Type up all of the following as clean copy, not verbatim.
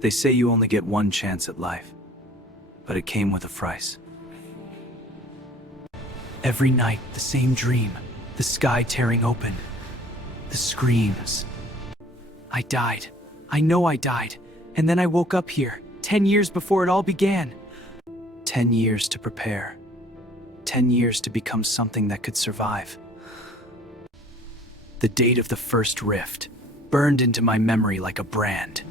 They say you only get one chance at life, but it came with a price. Every night, the same dream, the sky tearing open, the screams. I died. I know I died. And then I woke up here, 10 years before it all began. 10 years to prepare. 10 years to become something that could survive. The date of the first rift burned into my memory like a brand.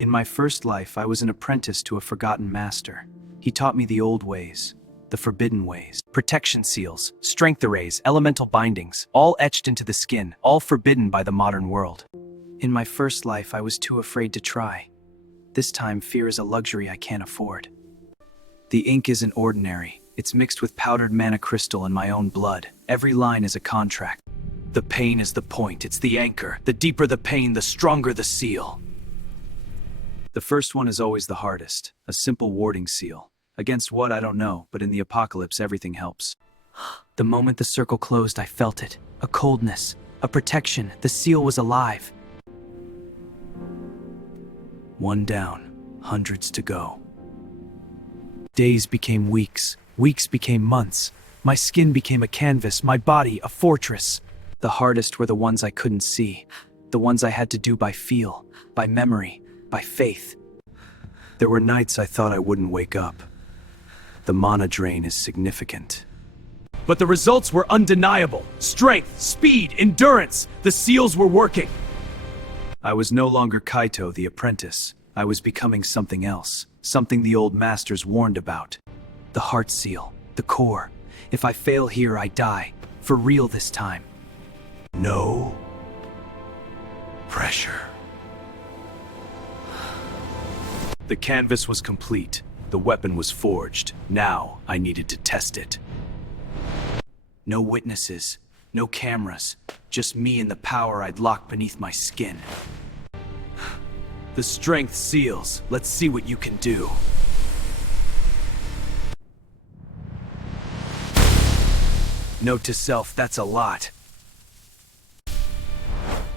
In my first life, I was an apprentice to a forgotten master. He taught me the old ways, the forbidden ways. Protection seals, strength arrays, elemental bindings, all etched into the skin, all forbidden by the modern world. In my first life, I was too afraid to try. This time, fear is a luxury I can't afford. The ink isn't ordinary. It's mixed with powdered mana crystal and my own blood. Every line is a contract. The pain is the point, it's the anchor. The deeper the pain, the stronger the seal. The first one is always the hardest, a simple warding seal. Against what, I don't know, but in the apocalypse, everything helps. The moment the circle closed, I felt it. A coldness, a protection. The seal was alive. One down, hundreds to go. Days became weeks, weeks became months. My skin became a canvas, my body a fortress. The hardest were the ones I couldn't see, the ones I had to do by feel, by memory, by faith. There were nights I thought I wouldn't wake up. The mana drain is significant. But the results were undeniable. Strength, speed, endurance. The seals were working. I was no longer Kaito, the apprentice. I was becoming something else, something the old masters warned about. The heart seal, the core. If I fail here, I die. For real this time. No pressure. The canvas was complete. The weapon was forged. Now I needed to test it. No witnesses, no cameras, just me and the power I'd locked beneath my skin. The strength seals. Let's see what you can do. Note to self, that's a lot.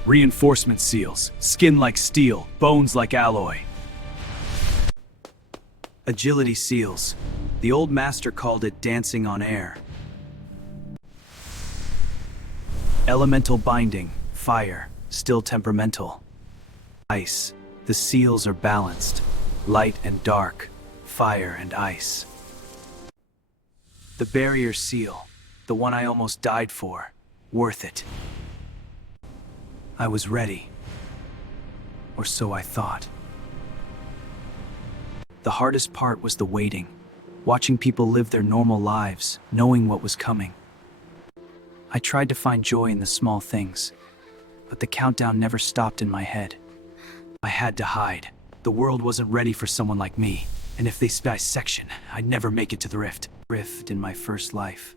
Reinforcement seals. Skin like steel, bones like alloy. Agility seals. The old master called it dancing on air. Elemental binding. Fire. Still temperamental. Ice. The seals are balanced. Light and dark. Fire and ice. The barrier seal. The one I almost died for. Worth it. I was ready. Or so I thought. The hardest part was the waiting. Watching people live their normal lives, knowing what was coming. I tried to find joy in the small things, but the countdown never stopped in my head. I had to hide. The world wasn't ready for someone like me, and if they dissection, I'd never make it to the rift. Rift in my first life.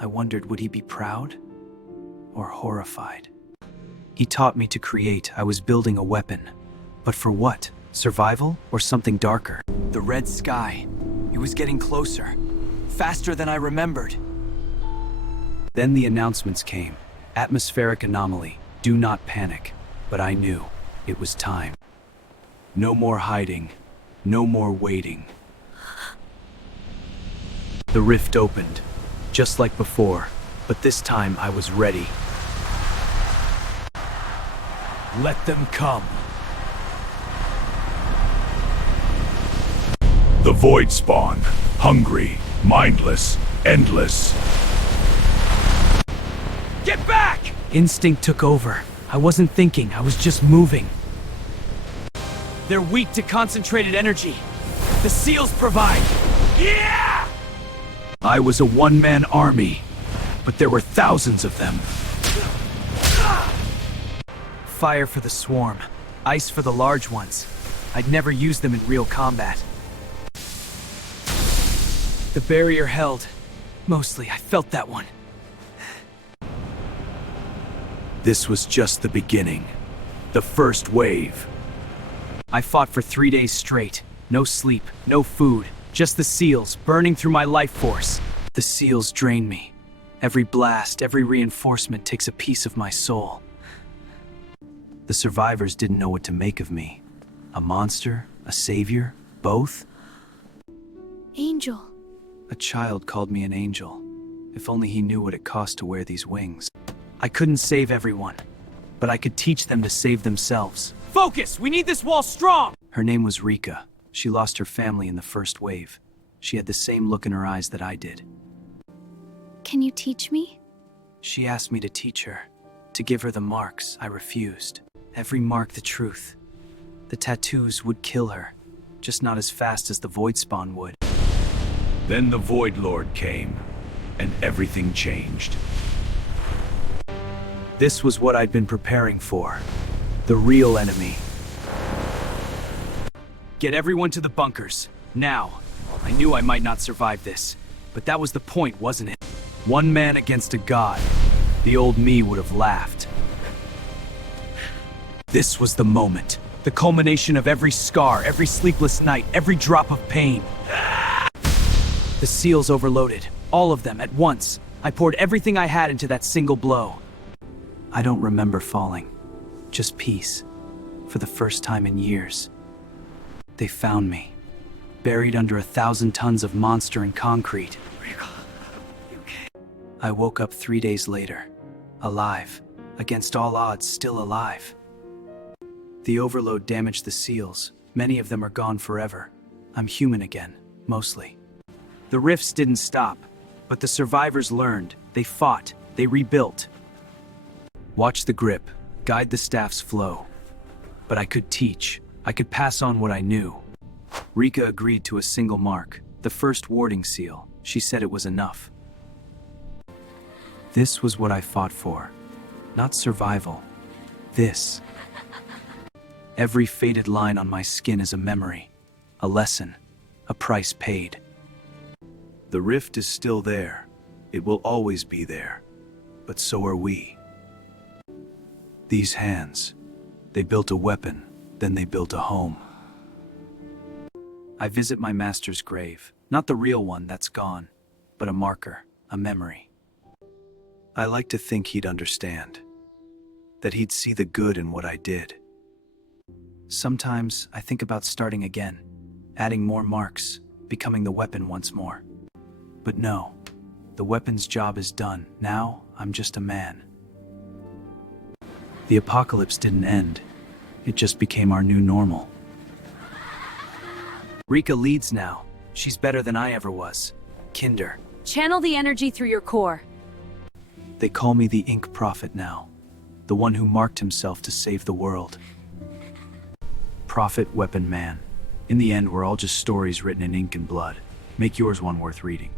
I wondered, would he be proud or horrified? He taught me to create. I was building a weapon. But for what? Survival or something darker? The red sky. It was getting closer. Faster than I remembered. Then the announcements came. Atmospheric anomaly. Do not panic. But I knew it was time. No more hiding. No more waiting. The rift opened. Just like before. But this time I was ready. Let them come. The void spawn. Hungry, mindless, endless. Get back! Instinct took over. I wasn't thinking, I was just moving. They're weak to concentrated energy. The seals provide. Yeah! I was a one-man army, but there were thousands of them. Fire for the swarm, ice for the large ones. I'd never used them in real combat. The barrier held. Mostly, I felt that one. This was just the beginning. The first wave. I fought for 3 days straight. No sleep, no food, just the seals burning through my life force. The seals drain me. Every blast, every reinforcement takes a piece of my soul. The survivors didn't know what to make of me. A monster? A savior? Both? Angel. A child called me an angel. If only he knew what it cost to wear these wings. I couldn't save everyone, but I could teach them to save themselves. Focus! We need this wall strong! Her name was Rika. She lost her family in the first wave. She had the same look in her eyes that I did. Can you teach me? She asked me to teach her, to give her the marks. I refused. Every mark the truth. The tattoos would kill her, just not as fast as the Void Spawn would. Then the Void Lord came, and everything changed. This was what I'd been preparing for. The real enemy. Get everyone to the bunkers, now. I knew I might not survive this, but that was the point, wasn't it? One man against a god. The old me would have laughed. This was the moment. The culmination of every scar, every sleepless night, every drop of pain. The seals overloaded, all of them at once. I poured everything I had into that single blow. I don't remember falling, just peace, for the first time in years. They found me, buried under 1,000 tons of monster and concrete. I woke up 3 days later, alive, against all odds, still alive. The overload damaged the seals. Many of them are gone forever. I'm human again, mostly. The rifts didn't stop, but the survivors learned. They fought, they rebuilt. Watch the grip, guide the staff's flow. But I could teach. I could pass on what I knew. Rika agreed to a single mark, the first warding seal. She said it was enough. This was what I fought for. Not survival. This. Every faded line on my skin is a memory, a lesson, a price paid. The rift is still there. It will always be there. But so are we. These hands, they built a weapon, then they built a home. I visit my master's grave, not the real one that's gone, but a marker, a memory. I like to think he'd understand, that he'd see the good in what I did. Sometimes I think about starting again, adding more marks, becoming the weapon once more. But no, the weapon's job is done. Now I'm just a man. The apocalypse didn't end. It just became our new normal. Rika leads now. She's better than I ever was. Kinder. Channel the energy through your core. They call me the Ink Prophet now. The one who marked himself to save the world. Prophet, weapon, man. In the end, we're all just stories written in ink and blood. Make yours one worth reading.